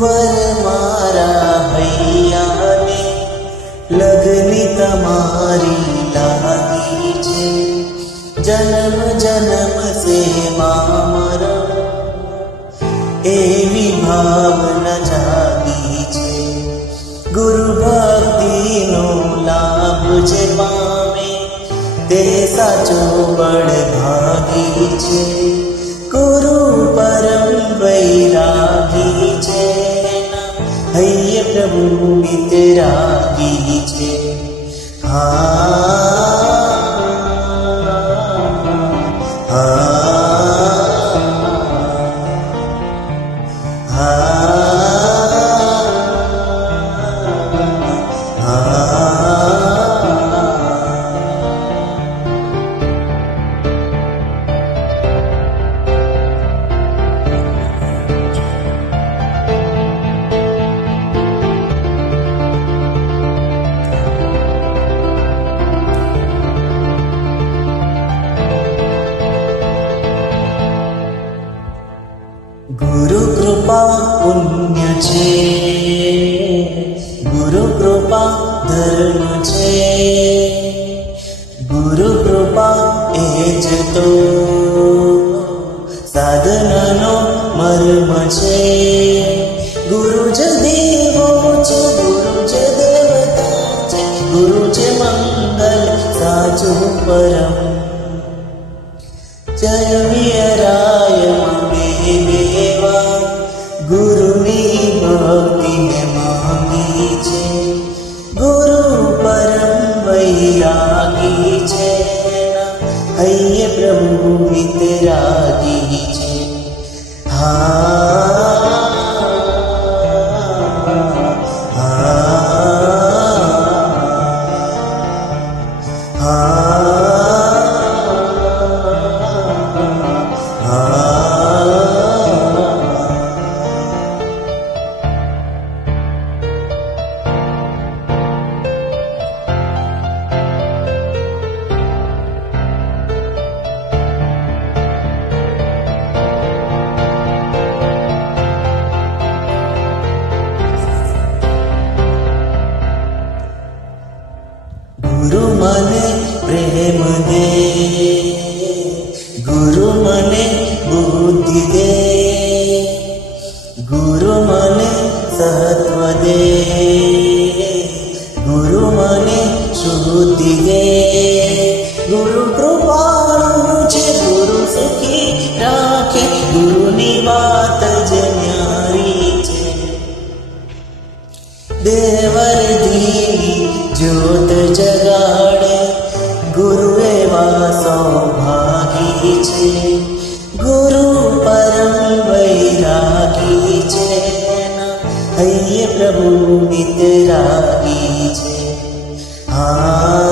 वर मारा हैयाने लगनी तमारी लागी छे। जन्म जन्म से मामरा एवी भावना जागी छे। गुरु भक्ति नो लाभ जे पामे ते साचो बड़भागी छे। गुरु परम वैरागी छे हैये प्रभु वितरागी छे। गुरु कृपा पुण्य छे, गुरु कृपा धर्म छे। गुरु कृपा एज तो साधनानो मर्म छे। गुरु ज देवो छे, गुरु ज देवता छे। गुरु ज मंगल साचो परम। जय वीराय देवा गुरुनी भक्ति ने मांगी छे। गुरु परम वैरागी छे हैये प्रभु वितरागी छे। गुरु मने प्रेम दे, गुरु मने बुद्धि दे। गुरु मने सत्व दे, गुरु मने शुद्धि दे। गुरु कृपाळु छे, गुरु सुखी राखे। गुरुनी वात ज न्यारी छे। देवर दीनी ज्योत जगाड़े गुरु एवा सौभागी छे। गुरु परम वैरागी छे हैये प्रभु वितरागी छे। हाँ